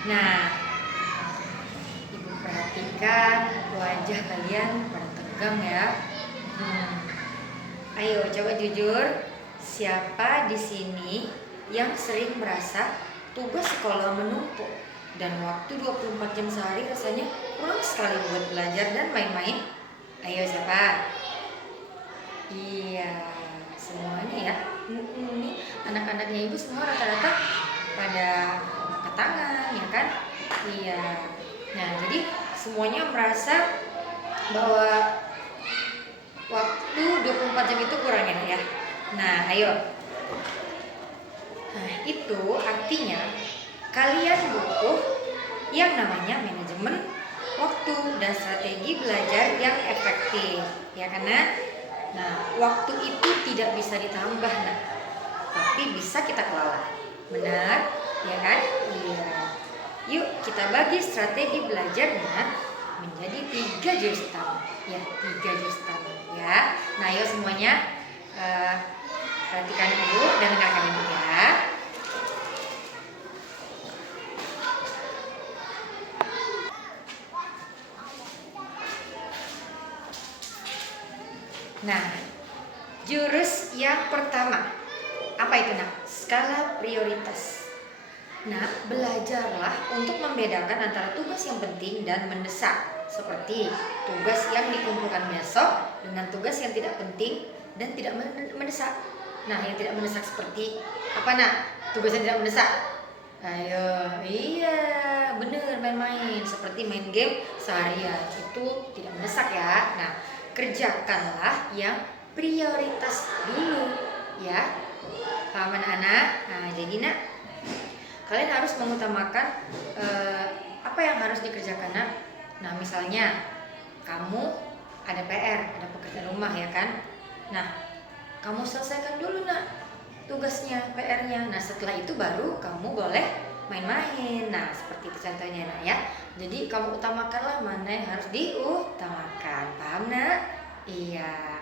Nah, Ibu perhatikan wajah kalian pada tegang ya. Ayo coba jujur, siapa di sini yang sering merasa tugas sekolah menumpuk dan waktu 24 jam sehari rasanya kurang sekali buat belajar dan main-main? Ayo siapa? Iya, semuanya ya. Ini anak-anaknya ibu semua rata-rata pada angkat tangan ya kan? Iya. Nah, jadi semuanya merasa bahwa waktu 24 jam itu kurang ya. Nah, ayo. Nah, itu artinya kalian butuh yang namanya manajemen waktu dan strategi belajar yang efektif, ya karena waktu itu tidak bisa ditambah tapi bisa kita kelola. Benar? Ya kan? Iya. Yuk kita bagi strategi belajarnya menjadi 3 jurus utama. Ya, 3 jurus utama ya. Nah, ayo semuanya perhatikan ibu dan dengarkan ibu ya. Nah, jurus yang pertama, apa itu skala prioritas. Nah, belajarlah untuk membedakan antara tugas yang penting dan mendesak, seperti tugas yang dikumpulkan besok dengan tugas yang tidak penting dan tidak mendesak. Nah, yang tidak mendesak seperti apa tugas yang tidak mendesak? Ayo, iya bener, main-main seperti main game seharian itu tidak mendesak ya. Nah, kerjakanlah yang prioritas dulu ya. Paham anak-anak? Nah, jadi kalian harus mengutamakan apa yang harus dikerjakan Nah, misalnya kamu ada PR, ada pekerjaan rumah ya kan. Nah, kamu selesaikan dulu tugasnya, PR-nya. Nah, setelah itu baru kamu boleh main-main. Nah, seperti itu contohnya ya. Jadi kamu utamakanlah mana yang harus diutamakan. Paham Iya.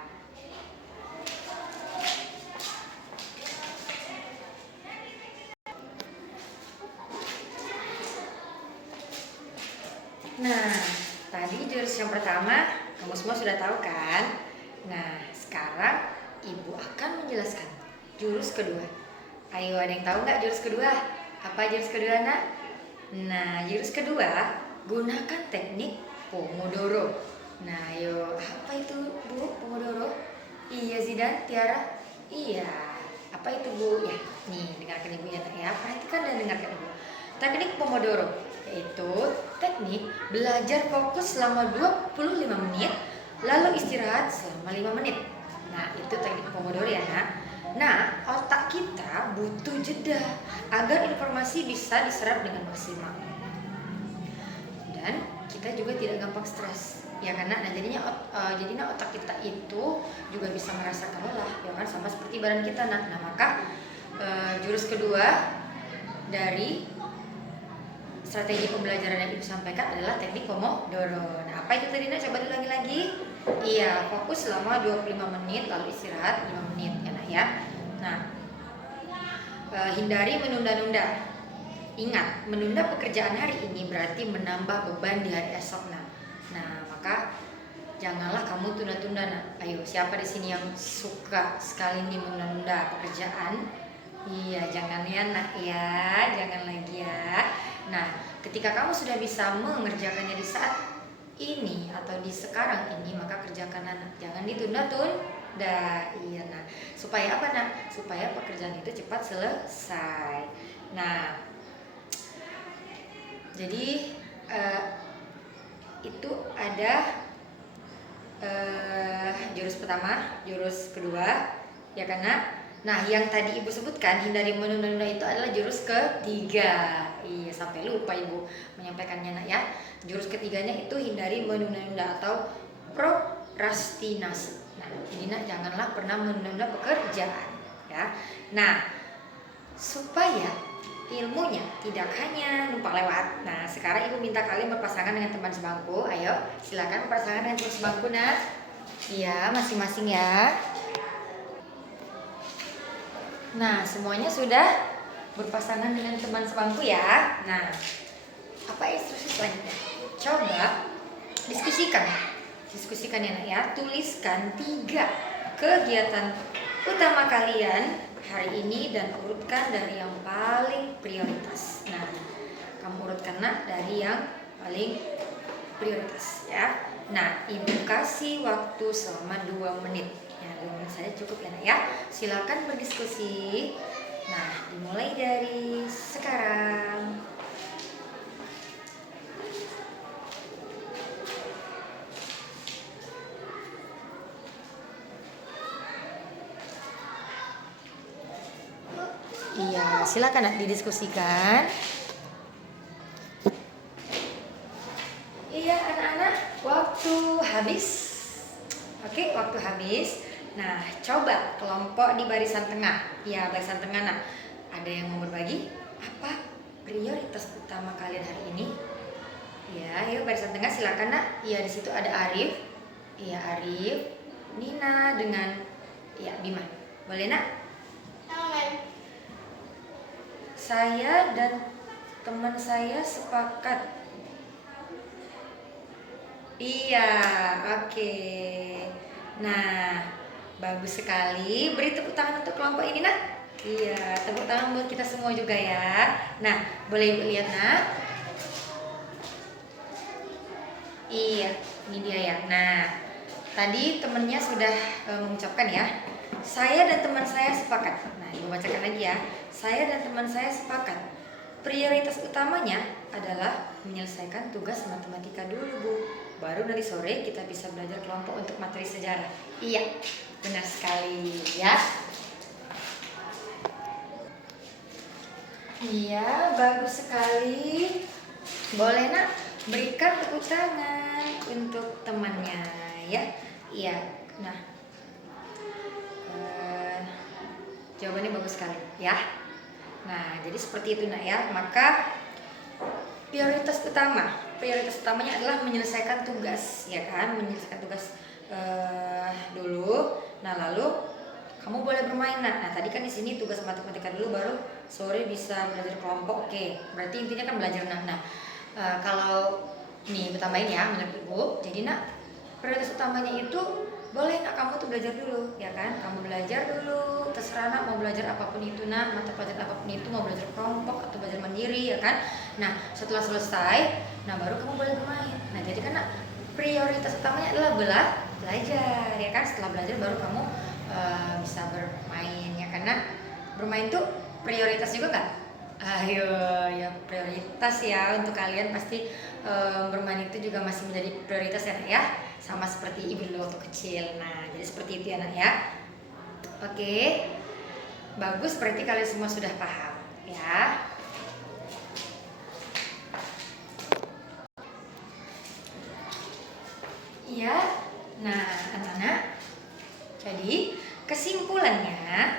Nah, tadi jurus yang pertama kamu semua sudah tahu kan? Nah, sekarang ibu akan menjelaskan jurus kedua. Ayo, ada yang tahu nggak jurus kedua? Apa jurus kedua Nah, jurus kedua gunakan teknik Pomodoro. Nah, ayo, apa itu Bu Pomodoro? Iya Zidan, Tiara? Iya, apa itu Bu? Ya, nih dengarkan ibu ya, perhatikan dan dengarkan ibu. Teknik Pomodoro yaitu teknik belajar fokus selama 25 menit lalu istirahat selama 5 menit. Nah, itu teknik Pomodoro ya Nah, otak kita butuh jeda agar informasi bisa diserap dengan maksimal. Dan kita juga tidak gampang stres. Ya karena jadinya otak kita itu juga bisa merasakan lelah ya kan, sama seperti badan kita maka jurus kedua dari strategi pembelajaran yang ibu sampaikan adalah teknik Pomodoro. Nah, apa itu tadi coba diulangi lagi. Iya, fokus selama 25 menit lalu istirahat 5 menit ya Nah, hindari menunda-nunda. Ingat, menunda pekerjaan hari ini berarti menambah beban di hari esok Nah, maka janganlah kamu tunda-tunda Ayo, siapa di sini yang suka sekali nih menunda pekerjaan? Iya, jangan ya jangan lagi ya. Nah, ketika kamu sudah bisa mengerjakannya di saat ini atau di sekarang ini, maka kerjakan jangan ditunda-tunda. Iya supaya apa supaya pekerjaan itu cepat selesai. Nah, jadi itu ada jurus pertama, jurus kedua ya karena Nah, yang tadi ibu sebutkan hindari menunda-nunda itu adalah jurus ketiga. Iya, sampai lupa ibu menyampaikannya ya. Jurus ketiganya itu hindari menunda-nunda atau prokrastinasi. Nah, jadi janganlah pernah menunda pekerjaan ya. Nah, supaya ilmunya tidak hanya numpang lewat. Nah, sekarang ibu minta kalian berpasangan dengan teman sebangku. Ayo, silakan berpasangan dengan teman sebangku Iya, masing-masing ya. Nah, semuanya sudah berpasangan dengan teman sebangku ya. Nah, Apa instruksi selanjutnya? Coba diskusikan ya nak ya. Tuliskan 3 kegiatan utama kalian hari ini dan urutkan dari yang paling prioritas. Nah, kamu urutkan nak dari yang paling prioritas ya. Nah, ibu kasih waktu selama 2 menit. Ya, 2 menit saja cukup ya nak ya. Silakan berdiskusi. Nah, dimulai dari sekarang. Iya, silakan nak didiskusikan. Iya, anak-anak, waktu habis. Oke, waktu habis. Nah, coba kelompok di barisan tengah. Ya, barisan tengah nak. Ada yang mau berbagi? Apa prioritas utama kalian hari ini? Ya, yuk barisan tengah silakan nak. Iya, di situ ada Arif. Iya, Arif, Nina dengan ya Bima. Boleh nak? Saya dan teman saya sepakat. Iya, oke. Nah, bagus sekali. Beri tepuk tangan untuk kelompok ini nak. Iya, tepuk tangan buat kita semua juga ya. Nah, boleh ibu lihat nak. Iya, ini dia ya. Nah, tadi temennya sudah mengucapkan ya. Saya dan teman saya sepakat. Nah, ibu bacakan lagi ya. Saya dan teman saya sepakat. Prioritas utamanya adalah menyelesaikan tugas matematika dulu, Bu. Baru nanti sore kita bisa belajar kelompok untuk materi sejarah. Iya, benar sekali ya. Iya, bagus sekali. Boleh nak berikan tepuk tangan untuk temannya ya. Iya, nah jawabannya bagus sekali ya. Nah, jadi seperti itu nak ya. Maka prioritas utamanya adalah menyelesaikan tugas, ya kan? Menyelesaikan tugas dulu. Nah, lalu kamu boleh bermain nak. Nah, tadi kan di sini tugas matematika dulu, baru sore bisa belajar kelompok. Oke, berarti intinya kan belajar nak. Nah, kalau nih ibu tambahin ya menurut ibu. Jadi nak, prioritas utamanya itu boleh nak kamu tuh belajar dulu, ya kan? Kamu belajar dulu, terserah nak mau belajar apapun itu nak, mata pelajaran apapun itu, mau belajar kelompok atau belajar mandiri, ya kan? Nah, setelah selesai, nah baru kamu boleh bermain. Nah, jadi kan nak, prioritas utamanya adalah belajar, ya kan? Setelah belajar baru kamu bisa bermain, ya karena bermain tuh prioritas juga kan? Ayo, ya prioritas ya untuk kalian pasti bermain itu juga masih menjadi prioritas ya nak ya, sama seperti ibu dulu waktu kecil. Nah, jadi seperti itu ya nak ya. Oke, bagus, berarti kalian semua sudah paham ya. Iya, nah anak-anak, jadi kesimpulannya,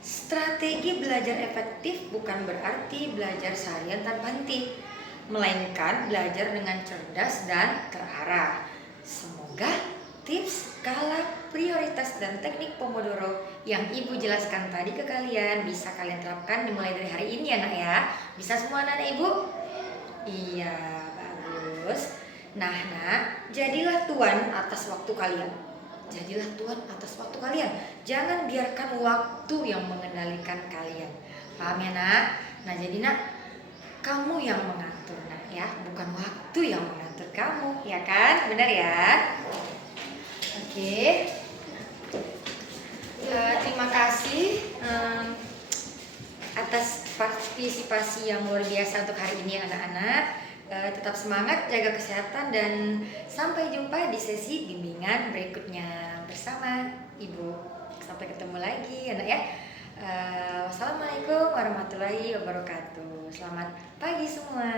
strategi belajar efektif bukan berarti belajar seharian tanpa henti, melainkan belajar dengan cerdas dan terarah. Semoga tips, skala, prioritas, dan teknik Pomodoro yang ibu jelaskan tadi ke kalian bisa kalian terapkan dimulai dari hari ini ya nak ya. Bisa semua anak ibu? Iya, bagus. Nah nak, jadilah tuan atas waktu kalian. Jadilah tuan atas waktu kalian. Jangan biarkan waktu yang mengendalikan kalian. Paham ya nak? Nah jadi nak, kamu yang mengatur nak ya, bukan waktu yang mengatur kamu, ya kan? Benar ya? Oke. Terima kasih atas partisipasi yang luar biasa untuk hari ini anak-anak. Tetap semangat, jaga kesehatan, dan sampai jumpa di sesi bimbingan berikutnya bersama Ibu. Sampai ketemu lagi anak ya. Wassalamualaikum warahmatullahi wabarakatuh. Selamat pagi semua.